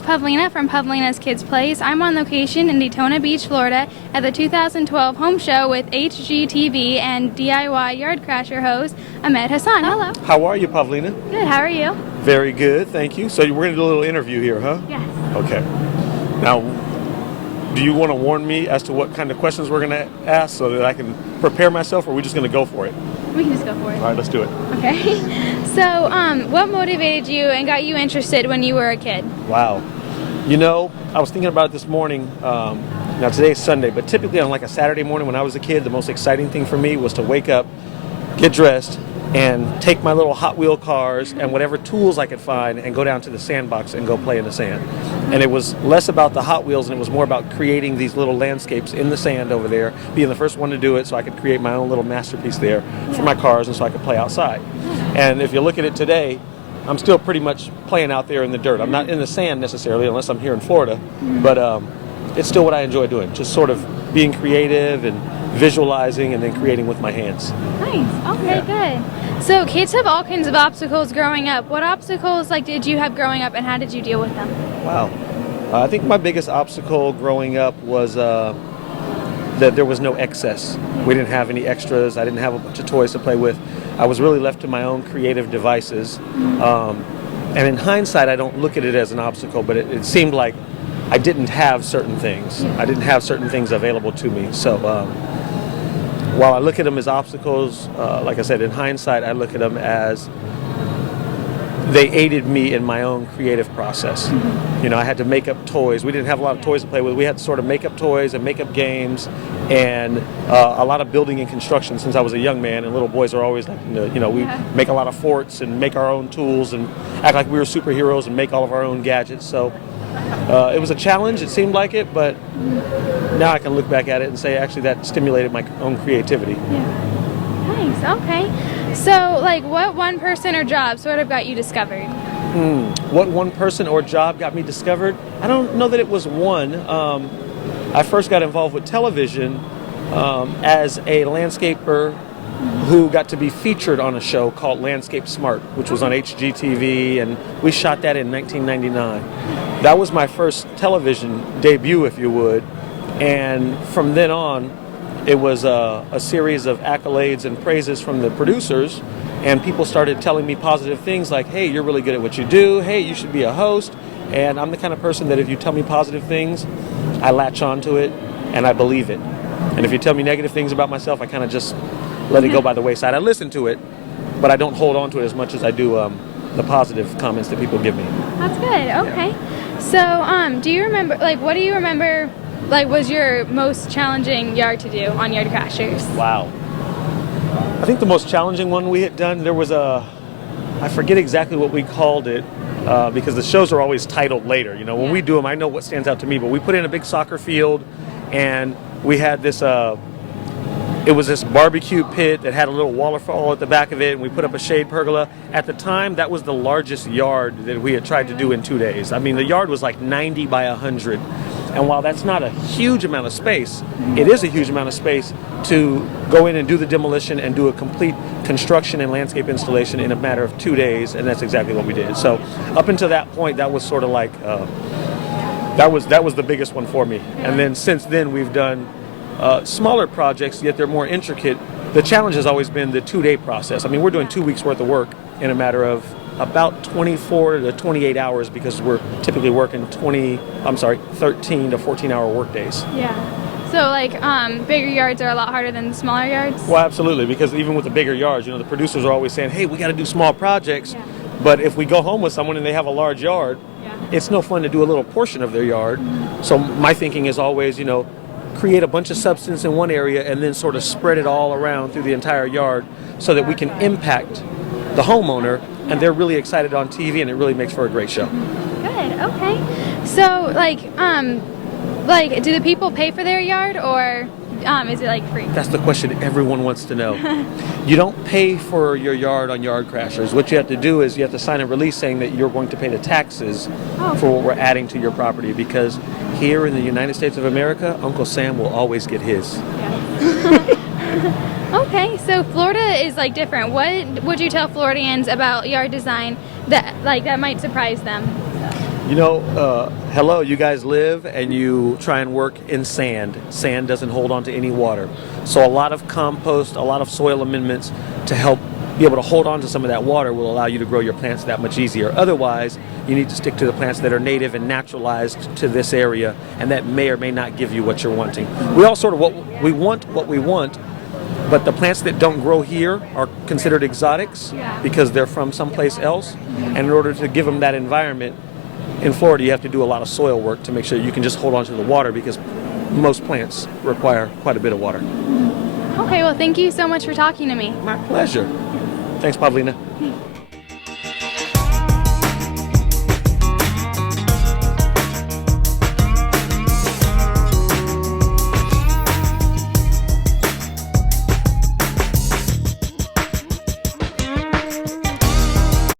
is Pavlina from Pavlina's Kids Place. I'm on location in Daytona Beach, Florida at the 2012 Home Show with HGTV and DIY Yard Crasher host Ahmed Hassan. Hello. How are you, Pavlina? Good, how are you? Very good, thank you. So we're going to do a little interview here, huh? Yes. Okay. Now, do you want to warn me as to what kind of questions we're going to ask so that I can prepare myself, or are we just going to go for it? We can just go for it. All right, let's do it. Okay. So, what motivated you and got you interested when you were a kid? Wow. You know, I was thinking about it this morning. Now, today's Sunday, but typically on like a Saturday morning when I was a kid, the most exciting thing for me was to wake up, get dressed, and take my little Hot Wheel cars and whatever tools I could find and go down to the sandbox and go play in the sand. And it was less about the Hot Wheels and it was more about creating these little landscapes in the sand over there, being the first one to do it so I could create my own little masterpiece there for my cars and so I could play outside. And if you look at it today, I'm still pretty much playing out there in the dirt. I'm not in the sand necessarily unless I'm here in Florida, but it's still what I enjoy doing, just sort of being creative and visualizing and then creating with my hands. Nice. Okay, good. So kids have all kinds of obstacles growing up. What obstacles did you have growing up and how did you deal with them? Wow. I think my biggest obstacle growing up was that there was no excess. We didn't have any extras. I didn't have a bunch of toys to play with. I was really left to my own creative devices. And in hindsight, I don't look at it as an obstacle, but it seemed like I didn't have certain things. I didn't have certain things available to me. So while I look at them as obstacles, like I said, in hindsight, I look at them as they aided me in my own creative process. You know, I had to make up toys. We didn't have a lot of toys to play with. We had to sort of make up toys and make up games and a lot of building and construction since I was a young man, and little boys are always like, we make a lot of forts and make our own tools and act like we were superheroes and make all of our own gadgets. So it was a challenge, it seemed like it, but now I can look back at it and say actually that stimulated my own creativity. Yeah. Nice, okay. So, what one person or job sort of got you discovered? What one person or job got me discovered? I don't know that it was one. I first got involved with television as a landscaper who got to be featured on a show called Landscape Smart, which was on HGTV, and we shot that in 1999. That was my first television debut, if you would, and from then on, it was a series of accolades and praises from the producers, and people started telling me positive things like, hey, you're really good at what you do, hey, you should be a host, and I'm the kind of person that if you tell me positive things, I latch onto it, and I believe it. And if you tell me negative things about myself, I kind of just let it go by the wayside. I listen to it, but I don't hold on to it as much as I do the positive comments that people give me. That's good, okay. So, do you remember, what do you remember was your most challenging yard to do on Yard Crashers? Wow. I think the most challenging one we had done, there was I forget exactly what we called it, because the shows are always titled later. You know, when we do them, I know what stands out to me, but we put in a big soccer field, and we had this, it was this barbecue pit that had a little waterfall at the back of it, and we put up a shade pergola. At the time, that was the largest yard that we had tried to do in 2 days. I mean, the yard was like 90 by 100. And while that's not a huge amount of space, it is a huge amount of space to go in and do the demolition and do a complete construction and landscape installation in a matter of 2 days, and that's exactly what we did. So up until that point, that was sort of like, that was the biggest one for me. And then since then, we've done smaller projects, yet they're more intricate. The challenge has always been the 2-day process. I mean, we're doing 2 weeks worth of work in a matter of about 24 to 28 hours because we're typically working 13 to 14 hour work days. Yeah. So bigger yards are a lot harder than the smaller yards? Well, absolutely, because even with the bigger yards, the producers are always saying, hey, we got to do small projects. Yeah. But if we go home with someone and they have a large yard, it's no fun to do a little portion of their yard. So my thinking is always, create a bunch of substance in one area and then sort of spread it all around through the entire yard so that we can impact the homeowner and they're really excited on TV and it really makes for a great show. Good, okay. So do the people pay for their yard or is it free? That's the question everyone wants to know. You don't pay for your yard on Yard Crashers. What you have to do is you have to sign a release saying that you're going to pay the taxes for what we're adding to your property, because here in the United States of America, Uncle Sam will always get his. Yeah. Okay, so Florida is different. What would you tell Floridians about yard design that might surprise them? Hello, you guys live and you try and work in sand. Sand doesn't hold on to any water. So a lot of compost, a lot of soil amendments to help be able to hold on to some of that water will allow you to grow your plants that much easier. Otherwise, you need to stick to the plants that are native and naturalized to this area, and that may or may not give you what you're wanting. We all sort of what we want, but the plants that don't grow here are considered exotics because they're from someplace else. And in order to give them that environment, in Florida, you have to do a lot of soil work to make sure you can just hold on to the water because most plants require quite a bit of water. Okay, well, thank you so much for talking to me. My pleasure. Thanks, Pavlina.